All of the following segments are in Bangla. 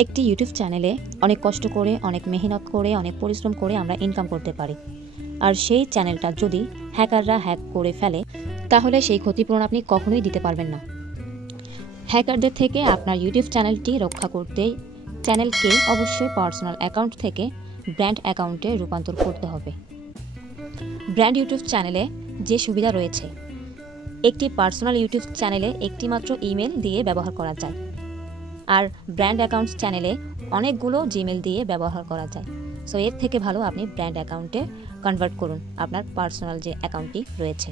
একটি ইউটিউব চ্যানেলে অনেক কষ্ট করে, অনেক মেহনত করে, অনেক পরিশ্রম করে আমরা ইনকাম করতে পারি। আর সেই চ্যানেলটা যদি হ্যাকাররা হ্যাক করে ফেলে, তাহলে সেই ক্ষতিপূরণ আপনি কখনোই দিতে পারবেন না। হ্যাকারদের থেকে আপনার ইউটিউব চ্যানেলটি রক্ষা করতে চ্যানেলকে অবশ্যই পার্সোনাল অ্যাকাউন্ট থেকে ব্র্যান্ড অ্যাকাউন্টে রূপান্তর করতে হবে। ব্র্যান্ড ইউটিউব চ্যানেলে যে সুবিধা রয়েছে, একটি পার্সোনাল ইউটিউব চ্যানেলে একটি মাত্র ইমেল দিয়ে ব্যবহার করা যায়, আর ব্র্যান্ড অ্যাকাউন্ট চ্যানেলে অনেকগুলো জিমেল দিয়ে ব্যবহার করা যায়। সো এর থেকে ভালো আপনি ব্র্যান্ড অ্যাকাউন্টে কনভার্ট করুন আপনার পার্সোনাল যে অ্যাকাউন্টটি রয়েছে।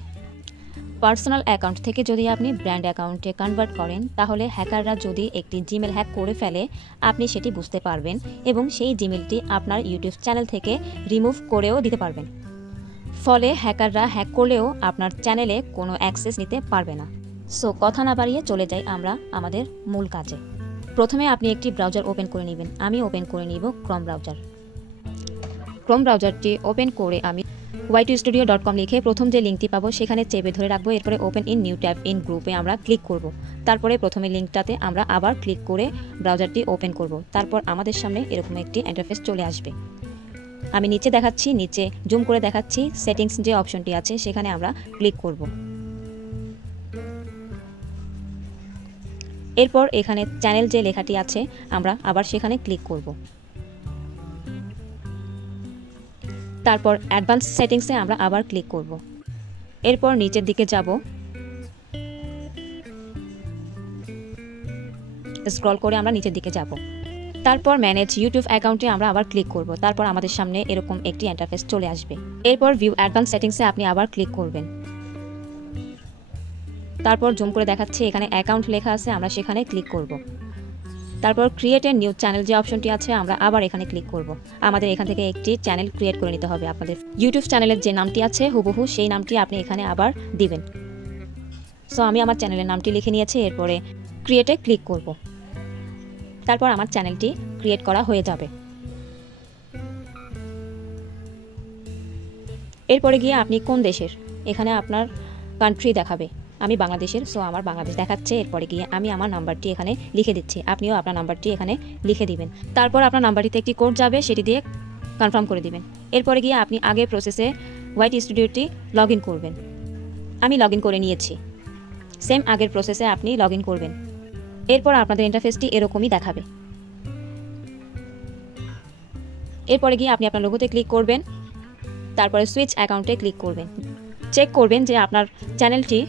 পার্সোনাল অ্যাকাউন্ট থেকে যদি আপনি ব্র্যান্ড অ্যাকাউন্টে কনভার্ট করেন, তাহলে হ্যাকাররা যদি একটি জিমেল হ্যাক করে ফেলে, আপনি সেটি বুঝতে পারবেন এবং সেই জিমেলটি আপনার ইউটিউব চ্যানেল থেকে রিমুভ করেও দিতে পারবেন। ফলে হ্যাকাররা হ্যাক করলেও আপনার চ্যানেলে কোনো অ্যাক্সেস নিতে পারবে না। সো কথা না বাড়িয়ে চলে যাই আমরা আমাদের মূল কাজে। প্রথমে আপনি একটি ব্রাউজার ওপেন করে নেবেন। আমি ওপেন করে নিব ক্রোম ব্রাউজার। ক্রোম ব্রাউজারটি ওপেন করে আমি ytstudio.com লিখে প্রথম যে লিঙ্কটি পাবো সেখানে চেপে ধরে রাখবো। এরপরে open in new tab in গ্রুপে আমরা ক্লিক করব। তারপরে প্রথমে লিঙ্কটাতে আমরা আবার ক্লিক করে ব্রাউজারটি ওপেন করব। তারপর আমাদের সামনে এরকম একটি ইন্টারফেস চলে আসবে। আমি নিচে দেখাচ্ছি, নিচে জুম করে দেখাচ্ছি, সেটিংস যে অপশনটি আছে সেখানে আমরা ক্লিক করব। এরপর এখানে চ্যানেল যে লেখাটি আছে আমরা আবার সেখানে ক্লিক করব। তারপর অ্যাডভান্স সেটিংসে আমরা আবার ক্লিক করব। এরপর নিচের দিকে যাব, স্ক্রল করে আমরা নিচের দিকে যাব। তারপর ম্যানেজ ইউটিউব অ্যাকাউন্টে আমরা আবার ক্লিক করব। তারপর আমাদের সামনে এরকম একটি ইন্টারফেস চলে আসবে। এরপর ভিউ অ্যাডভান্স সেটিংসে আপনি আবার ক্লিক করবেন। তারপর জুম করে দেখাচ্ছি, এখানে অ্যাকাউন্ট লেখা আছে, আমরা সেখানে ক্লিক করব। তারপর ক্রিয়েট এ নিউ চ্যানেল যে অপশনটি আছে আমরা আবার এখানে ক্লিক করব। আমাদের এখান থেকে একটি চ্যানেল ক্রিয়েট করে নিতে হবে। আপনাদের ইউটিউব চ্যানেলের যে নামটি আছে হুবহু সেই নামটি আপনি এখানে আবার দিবেন। সো আমি আমার চ্যানেলের নামটি লিখে নিয়েছি। এরপরে ক্রিয়েটে ক্লিক করব। তারপর আমার চ্যানেলটি ক্রিয়েট করা হয়ে যাবে। এরপরে গিয়ে আপনি কোন দেশের, এখানে আপনার কান্ট্রি দেখাবে। আমি বাংলাদেশের, সো আমার বাংলাদেশ দেখাচ্ছে। এরপরে গিয়ে আমি আমার নাম্বারটি এখানে লিখে দিচ্ছি, আপনিও আপনার নাম্বারটি এখানে লিখে দিবেন। তারপর আপনার নাম্বারটিতে একটি কোড যাবে, সেটি দিয়ে কনফার্ম করে দিবেন। এরপরে গিয়ে আপনি আগের প্রসেসে YTstudio লগ ইন করবেন। আমি লগ ইন করে নিয়েছি। সেম আগের প্রসেসে আপনি লগ ইন করবেন। এরপর আপনাদের ইন্টারফেসটি এরকমই দেখাবে। এরপরে গিয়ে আপনি আপনার লোগোতে ক্লিক করবেন। তারপরে সুইচ অ্যাকাউন্টে ক্লিক করবেন। চেক করবেন যে আপনার চ্যানেলটি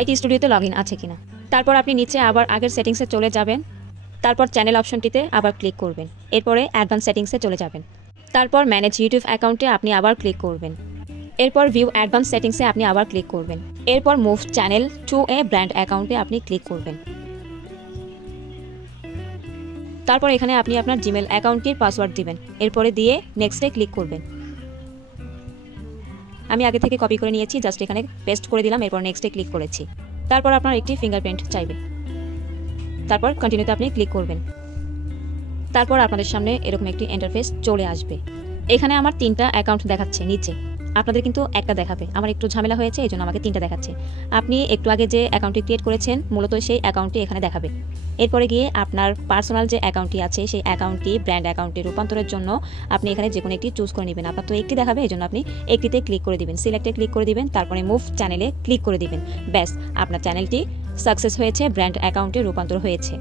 YTstudio লগ ইন আছে কিনা। তারপর আপনি নিচে আবার আগের সেটিংসে চলে যাবেন। তারপর চ্যানেল অপশনটিতে আবার ক্লিক করবেন। এরপরে অ্যাডভান্স সেটিংসে চলে যাবেন। তারপর ম্যানেজ ইউটিউব অ্যাকাউন্টে আপনি আবার ক্লিক করবেন। এরপর ভিউ অ্যাডভান্স সেটিংসে আপনি আবার ক্লিক করবেন। এরপর move channel to A brand অ্যাকাউন্টে আপনি ক্লিক করবেন। তারপর এখানে আপনি আপনার জিমেল অ্যাকাউন্টটির পাসওয়ার্ড দিবেন। এরপরে দিয়ে নেক্সটে ক্লিক করবেন। আমি আগে থেকে কপি করে নিয়েছি, জাস্ট এখানে পেস্ট করে দিলাম। এরপর নেক্সটে ক্লিক করেছি। তারপর আপনার একটি ফিঙ্গারপ্রিন্ট চাইবে। তারপর কন্টিনিউতে আপনি ক্লিক করবেন। তারপর আপনাদের সামনে এরকম একটি ইন্টারফেস চলে আসবে। এখানে আমার 3টা অ্যাকাউন্ট দেখাচ্ছে নিচে, আপনাদের কিন্তু একটা দেখাবে। আমার একটু ঝামেলা হয়েছে, এই জন্য আমাকে 3টা দেখাচ্ছে। আপনি একটু আগে যে অ্যাকাউন্টটি ক্রিয়েট করেছেন মূলত সেই অ্যাকাউন্টটি এখানে দেখাবে। এরপরে গিয়ে আপনার পার্সোনাল যে অ্যাকাউন্টটি আছে সেই অ্যাকাউন্টটি ব্র্যান্ড অ্যাকাউন্টে রূপান্তরের জন্য আপনি এখানে যে কোনো একটি চুজ করে নেবেন। আপনার তো একটি দেখাবে, এই জন্য আপনি একটিতে ক্লিক করে দিবেন, সিলেক্টে ক্লিক করে দিবেন। তারপরে মুভ চ্যানেলে ক্লিক করে দিবেন। ব্যাস, আপনার চ্যানেলটি সাকসেস হয়েছে, ব্র্যান্ড অ্যাকাউন্টে রূপান্তর হয়েছে।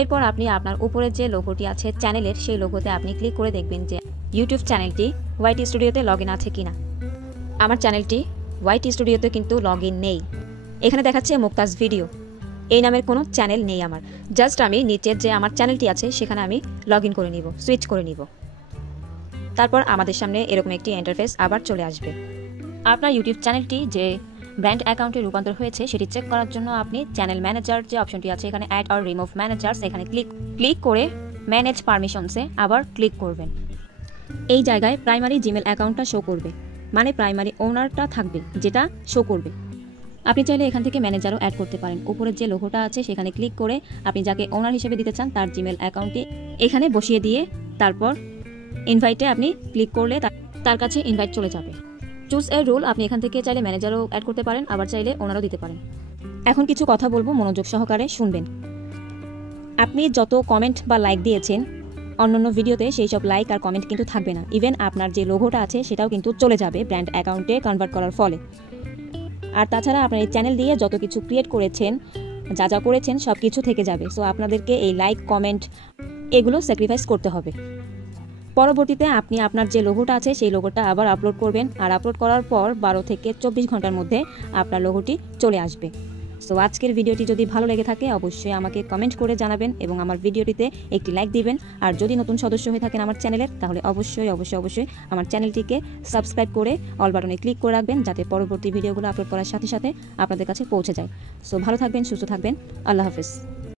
এরপর আপনি আপনার উপরের যে লোগোটি আছে চ্যানেলের, সেই লোগোতে আপনি ক্লিক করে দেখবেন যে ইউটিউব চ্যানেলটি YTstudio লগ ইন আছে কিনা। আমার চ্যানেলটি YTstudio কিন্তু লগ ইন নেই। এখানে দেখাচ্ছে মুক্তাজ ভিডিও, এই নামের কোনো চ্যানেল নেই আমার। জাস্ট আমি নিচের যে আমার চ্যানেলটি আছে সেখানে আমি লগ ইন করে নিব, সুইচ করে নিব। তারপর আমাদের সামনে এরকম একটি ইন্টারফেস আবার চলে আসবে। আপনার ইউটিউব চ্যানেলটি যে ব্র্যান্ড অ্যাকাউন্টে রূপান্তর হয়েছে সেটি চেক করার জন্য আপনি চ্যানেল ম্যানেজার যে অপশনটি আছে এখানে অ্যাড অর রিমুভ ম্যানেজার্স, এখানে ক্লিক করে ম্যানেজ পারমিশনসে আবার ক্লিক করবেন। এই জায়গায় প্রাইমারি জিমেল অ্যাকাউন্টটা শো করবে, মানে প্রাইমারি ওনারটা থাকবে যেটা শো করবে। আপনি চাইলে এখান থেকে ম্যানেজারও অ্যাড করতে পারেন। উপরের যে লোগোটা আছে সেখানে ক্লিক করে আপনি যাকে ওনার হিসেবে দিতে চান তার জিমেল অ্যাকাউন্টটি এখানে বসিয়ে দিয়ে তারপর ইনভাইটে আপনি ক্লিক করলে তার কাছে ইনভাইট চলে যাবে। চুজ এ রোল, আপনি এখান থেকে চাইলে ম্যানেজারও অ্যাড করতে পারেন, আবার চাইলে ওনারও দিতে পারেন। এখন কিছু কথা বলবো, মনোযোগ সহকারে শুনবেন। আপনি যত কমেন্ট বা লাইক দিয়েছেন অন্যান্য ভিডিওতে সেই সব লাইক আর কমেন্ট কিন্তু থাকবে না। ইভেন আপনার যে লোগোটা আছে সেটাও কিন্তু চলে যাবে ব্র্যান্ড অ্যাকাউন্টে কনভার্ট করার ফলে। আর তাছাড়া আপনার এই চ্যানেল দিয়ে যত কিছু ক্রিয়েট করেছেন, যা যা করেছেন সব কিছু থেকে যাবে। সো আপনাদেরকে এই লাইক কমেন্ট এগুলো স্যাক্রিফাইস করতে হবে। পরবর্তীতে আপনি আপনার যে লোগোটা আছে সেই লোগোটা আবার আপলোড করবেন, আর আপলোড করার পর 12 থেকে 24 ঘন্টার মধ্যে আপনার লোগোটি চলে আসবে। সো আজকের ভিডিওটি যদি ভালো লেগে থাকে অবশ্যই আমাকে কমেন্ট করে জানাবেন এবং আমার ভিডিওটিতে একটি লাইক দিবেন। আর যদি নতুন সদস্য হয়ে থাকেন আমার চ্যানেলের, তাহলে অবশ্যই আমার চ্যানেলটিকে সাবস্ক্রাইব করে অল বাটনে ক্লিক করে রাখবেন, যাতে পরবর্তী ভিডিওগুলো আপলোড করার সাথে সাথে আপনাদের কাছে পৌঁছে যায়। সো ভালো থাকবেন, সুস্থ থাকবেন, আল্লাহ হাফেজ।